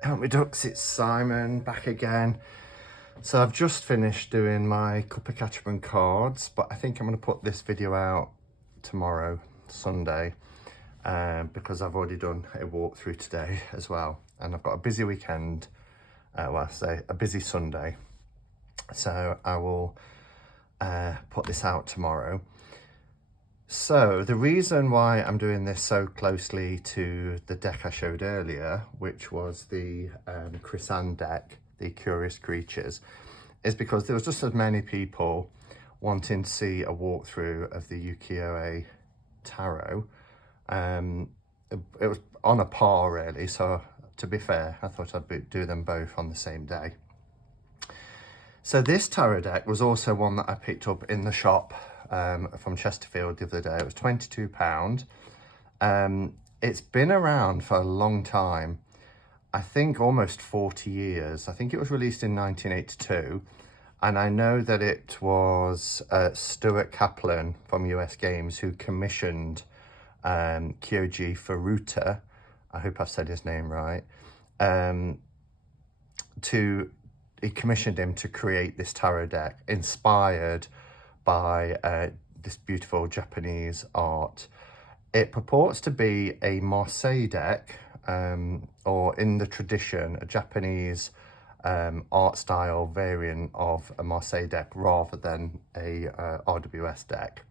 Help me ducks, it's Simon back again. So I've just finished doing my Cup of Catchman cards, but I think I'm going to put this video out tomorrow, Sunday, because I've already done a walkthrough today as well. And I've got a busy weekend, well I say a busy Sunday. So I will put this out tomorrow. So the reason why I'm doing this so closely to the deck I showed earlier, which was the Chrysan deck, the Curious Creatures, is because there was just as many people wanting to see a walkthrough of the Ukiyoe tarot. It was on a par really, so to be fair, I thought I'd do them both on the same day. So this tarot deck was also one that I picked up in the shop from Chesterfield the other day. It was £22. It's been around for a long time. I think almost 40 years. I think it was released in 1982. And I know that it was Stuart Kaplan from US Games who commissioned Ukiyoe Furuta, I hope I've said his name right, he commissioned him to create this tarot deck inspired by this beautiful Japanese art. It purports to be a Marseille deck, or in the tradition, a Japanese art style variant of a Marseille deck rather than a RWS deck.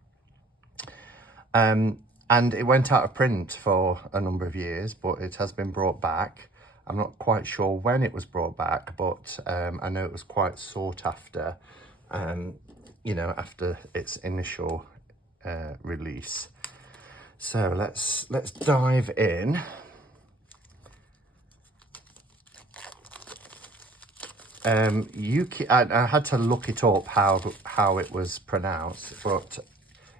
And it went out of print for a number of years, but it has been brought back. I'm not quite sure when it was brought back, but I know it was quite sought after, you know, after its initial release. So let's dive in. I had to look it up how it was pronounced, but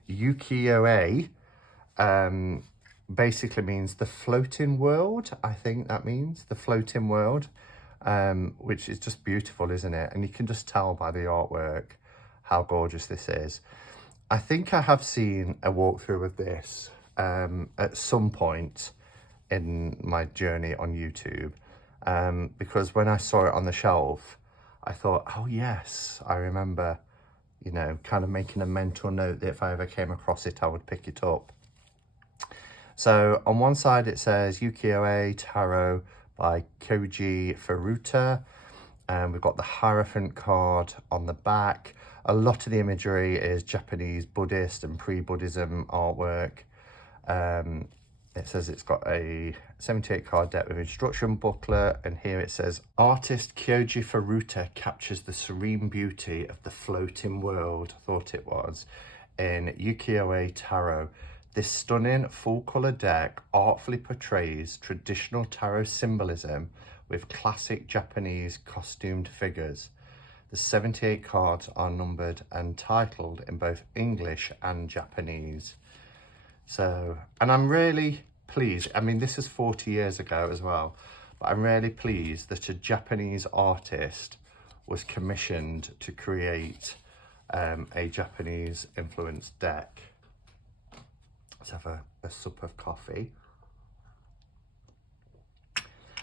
Ukiyoe basically means the floating world. I think that means the floating world, which is just beautiful, isn't it? And you can just tell by the artwork how gorgeous this is. I think I have seen a walkthrough of this at some point in my journey on YouTube, because when I saw it on the shelf, I thought, oh yes, I remember, you know, kind of making a mental note that if I ever came across it, I would pick it up. So on one side it says Ukiyoe Tarot by Ukiyoe Furuta, and we've got the Hierophant card on the back. A lot of the imagery is Japanese Buddhist and pre-Buddhism artwork. It says it's got a 78 card deck with instruction booklet, and here it says, artist Ukiyoe Furuta captures the serene beauty of the floating world, I thought it was, in Ukiyoe Tarot. This stunning full-colour deck artfully portrays traditional tarot symbolism with classic Japanese costumed figures. The 78 cards are numbered and titled in both English and Japanese. So, and I'm really pleased. I mean, this is 40 years ago as well, but I'm really pleased that a Japanese artist was commissioned to create a Japanese influenced deck. Let's have a sup of coffee.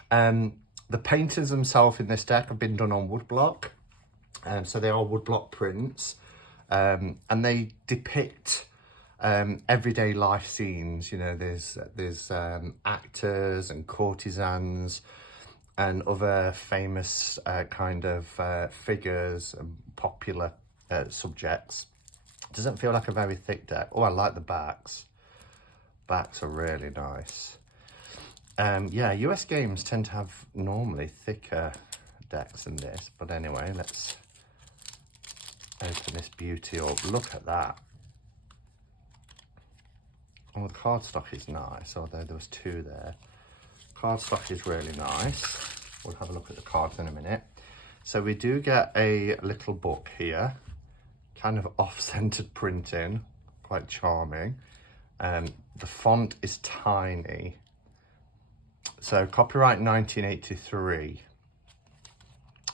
The paintings themselves in this deck have been done on woodblock. So they are woodblock prints, and they depict everyday life scenes. You know, there's actors and courtesans and other famous kind of figures and popular subjects. It doesn't feel like a very thick deck. Oh, I like the backs. Backs are really nice. Yeah, US Games tend to have normally thicker decks than this, but anyway, let's open this beauty up. Look at that. Oh, the cardstock is nice, although there was two there. Cardstock is really nice. We'll have a look at the cards in a minute. So we do get a little book here, kind of off-centered printing, quite charming. The font is tiny. So copyright 1983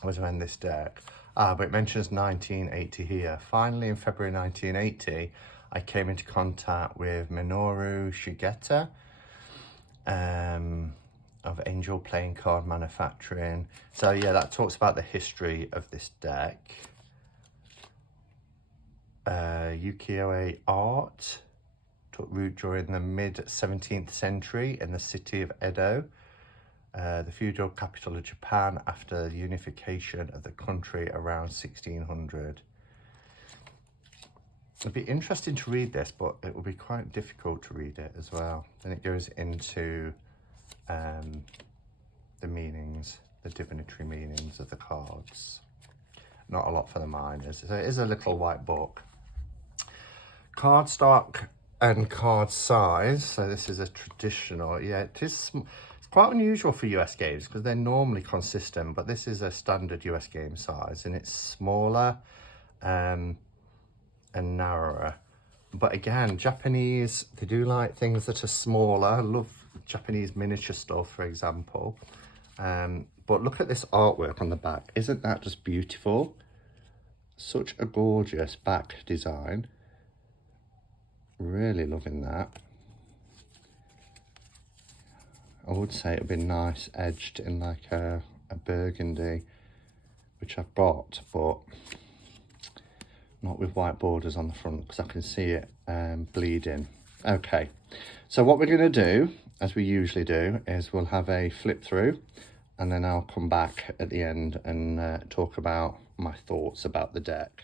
was when this deck, but it mentions 1980 here. Finally, in February 1980, I came into contact with Minoru Shigeta of Angel playing card manufacturing. So yeah, that talks about the history of this deck. Ukiyoe art took root during the mid-17th century in the city of Edo, the feudal capital of Japan, after the unification of the country around 1600. It'd be interesting to read this, but it will be quite difficult to read it as well. Then it goes into the meanings, the divinatory meanings of the cards. Not a lot for the minors. So it is a little white book. Cardstock and card size. So this is a traditional, yeah, it's quite unusual for US games because they're normally consistent, but this is a standard US game size, and it's smaller and narrower. But again, Japanese, they do like things that are smaller. I love Japanese miniature stuff, for example. But look at this artwork on the back. Isn't that just beautiful? Such a gorgeous back design. Really loving that. I would say it would be nice edged in like a burgundy, which I've got, but not with white borders on the front because I can see it bleeding. Okay, so what we're going to do, as we usually do, is we'll have a flip through, and then I'll come back at the end and talk about my thoughts about the deck.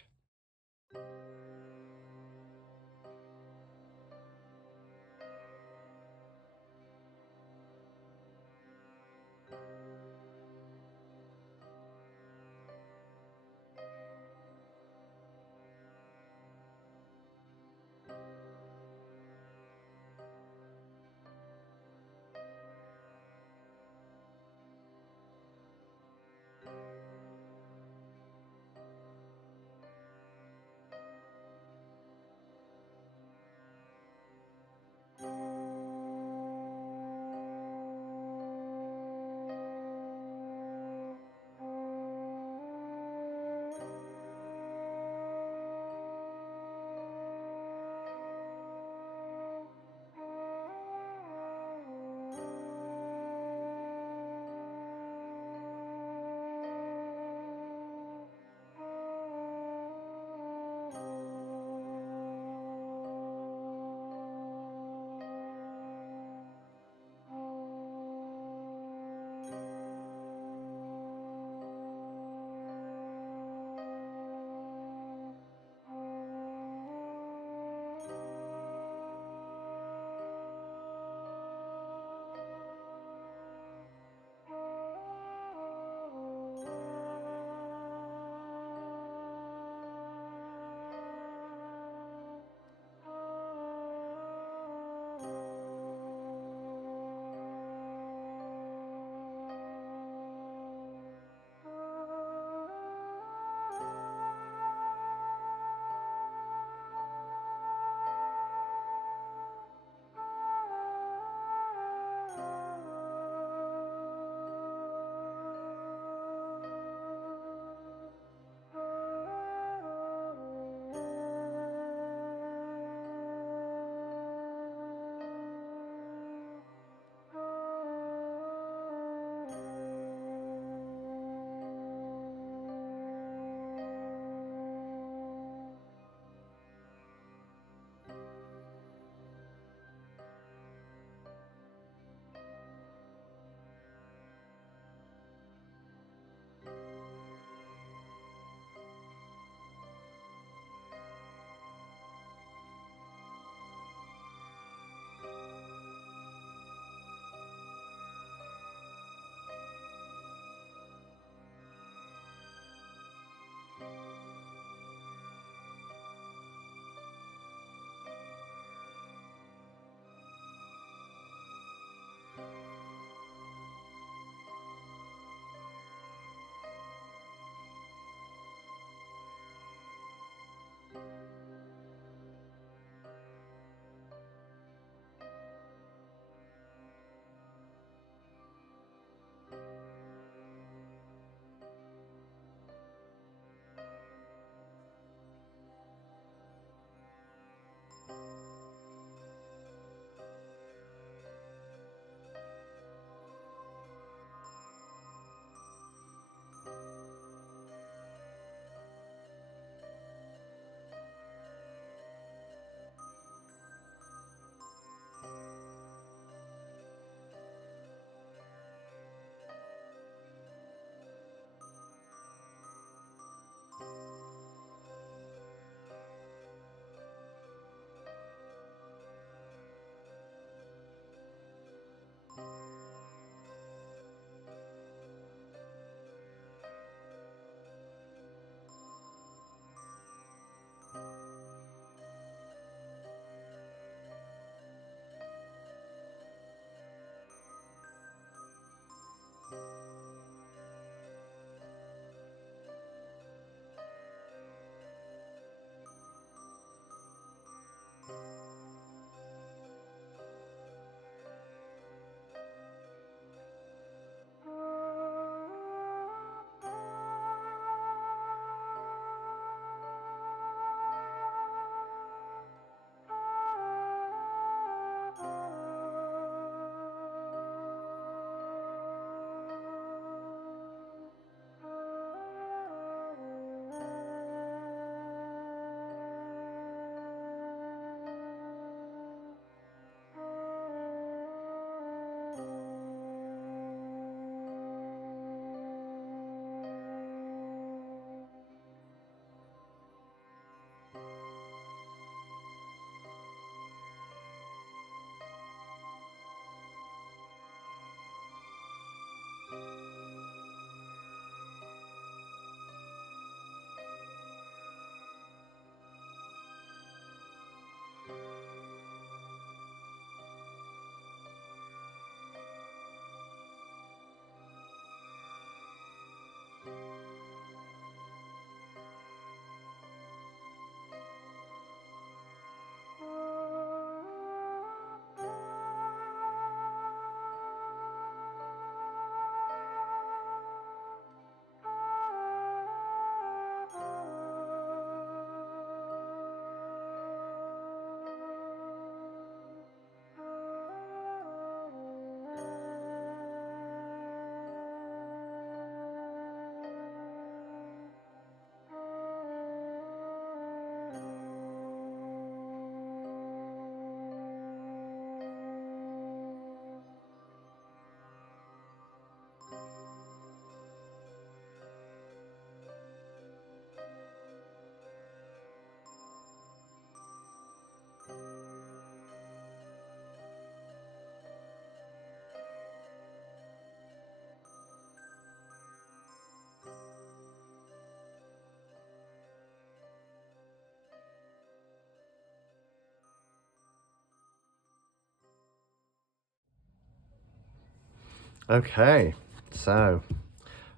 Okay, so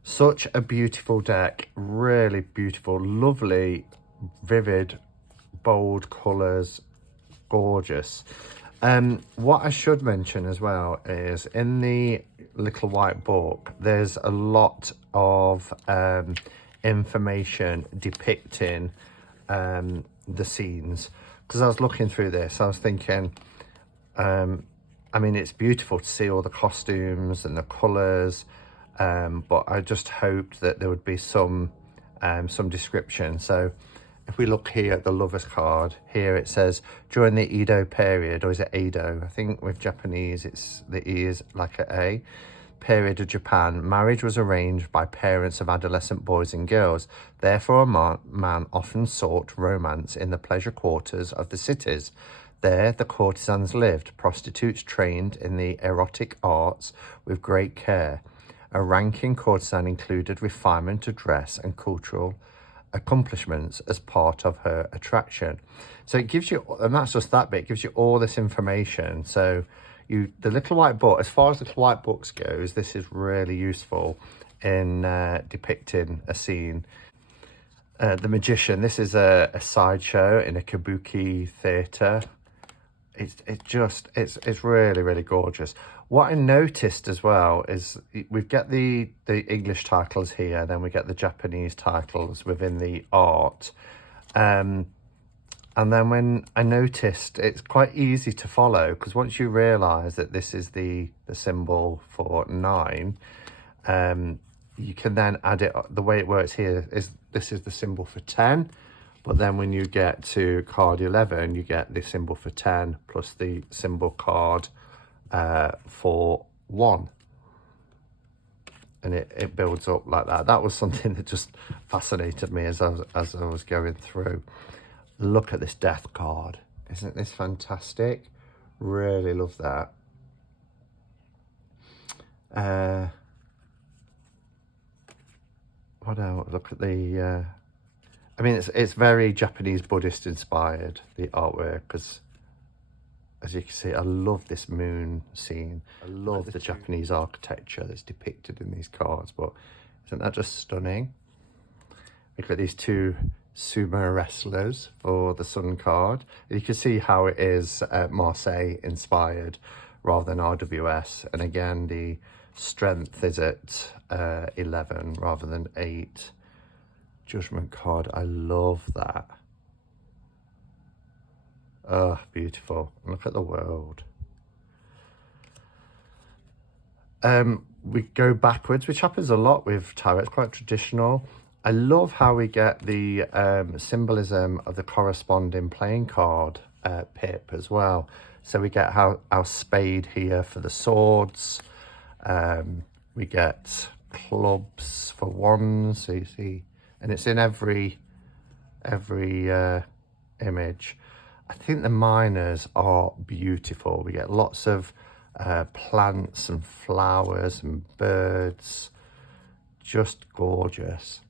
such a beautiful deck, really beautiful, lovely, vivid, bold colours, gorgeous. What I should mention as well is in the little white book, there's a lot of information depicting the scenes. Because I was looking through this, I was thinking, I mean, it's beautiful to see all the costumes and the colours, but I just hoped that there would be some description. So if we look here at the lovers card, here it says, during the Edo period, or is it Edo? I think with Japanese, it's the E is like an A. Period of Japan, marriage was arranged by parents of adolescent boys and girls. Therefore, a man often sought romance in the pleasure quarters of the cities. There, the courtesans lived, prostitutes trained in the erotic arts with great care. A ranking courtesan included refinement of dress and cultural accomplishments as part of her attraction. So it gives you, and that's just that bit, it gives you all this information. So the little white book, as far as little white books goes, this is really useful in depicting a scene. The Magician, this is a sideshow in a kabuki theatre. It's really, really gorgeous. What I noticed as well is we get the English titles here, then we get the Japanese titles within the art. And then when I noticed, it's quite easy to follow, because once you realise that this is the symbol for 9, you can then add it. The way it works here is this is the symbol for 10, but then when you get to card 11, you get the symbol for 10 plus the symbol card for 1. And it builds up like that. That was something that just fascinated me as I was going through. Look at this death card. Isn't this fantastic? Really love that. What else? Look at the... I mean, it's very Japanese Buddhist inspired, the artwork, because as you can see, I love this moon scene. I love the Japanese architecture that's depicted in these cards, but isn't that just stunning? Look at these two sumo wrestlers for the sun card. You can see how it is Marseille inspired rather than RWS. And again, the strength is at 11 rather than 8. Judgment card, I love that. Oh, beautiful. Look at the world. We go backwards, which happens a lot with tarot. It's quite traditional. I love how we get the symbolism of the corresponding playing card pip as well. So we get our spade here for the swords. We get clubs for wands. So you see, and it's in every image. I think the minors are beautiful. We get lots of plants and flowers and birds. Just gorgeous.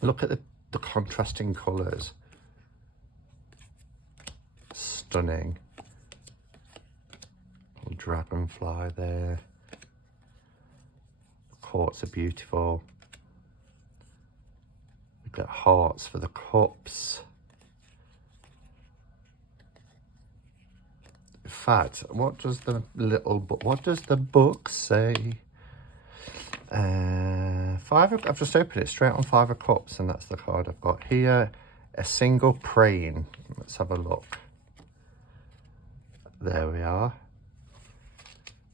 Look at the contrasting colours. Stunning. Little dragonfly there. The courts are beautiful. We've got hearts for the cups. In fact, what does the book say? I've just opened it straight on 5 of Cups, and that's the card I've got here. A single crane. Let's have a look. There we are.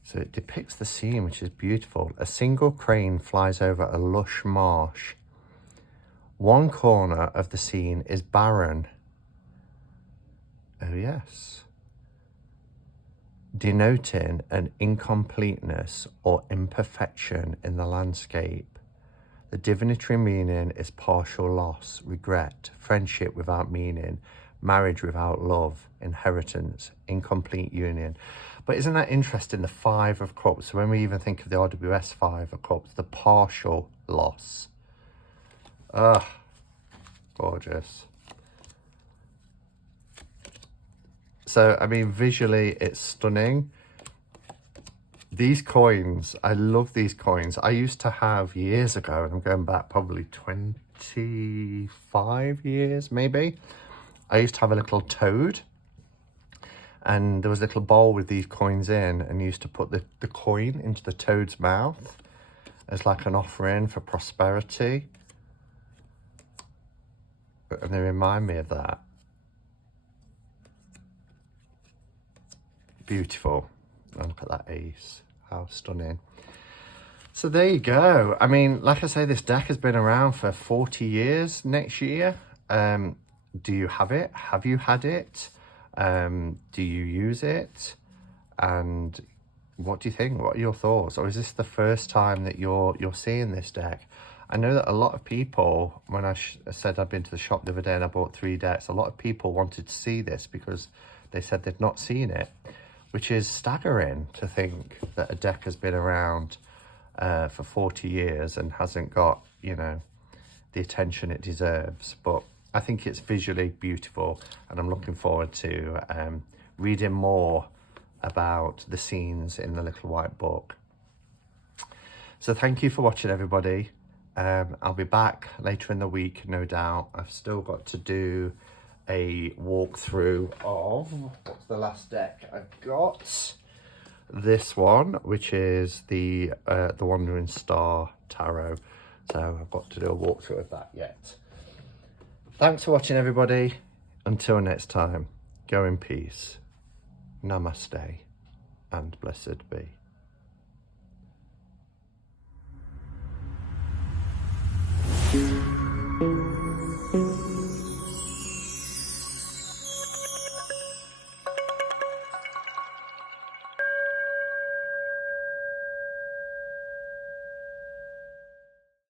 So it depicts the scene, which is beautiful. A single crane flies over a lush marsh. One corner of the scene is barren. Oh yes. Denoting an incompleteness or imperfection in the landscape. The divinatory meaning is partial loss, regret, friendship without meaning, marriage without love, inheritance, incomplete union. But isn't that interesting, the 5 of Cups? So when we even think of the RWS 5 of Cups, the partial loss. Ah, gorgeous. So, I mean, visually, it's stunning. These coins, I love these coins. I used to have years ago, and I'm going back probably 25 years maybe. I used to have a little toad, and there was a little bowl with these coins in, and you used to put the coin into the toad's mouth as like an offering for prosperity. And they remind me of that. Beautiful. And look at that ace. How stunning. So there you go. I mean, like I say, this deck has been around for 40 years next year. Do you have it? Have you had it? Do you use it? And what do you think? What are your thoughts? Or is this the first time that you're seeing this deck? I know that a lot of people, when I said I'd been to the shop the other day and I bought 3 decks, a lot of people wanted to see this because they said they'd not seen it, which is staggering to think that a deck has been around for 40 years and hasn't got, you know, the attention it deserves. But I think it's visually beautiful, and I'm looking forward to reading more about the scenes in the little white book. So thank you for watching, everybody. I'll be back later in the week, no doubt. I've still got to do a walkthrough of, what's the last deck I've got? This one, which is the Wandering Star Tarot. So I've got to do a walkthrough of that yet. Thanks for watching, everybody. Until next time, go in peace. Namaste and blessed be.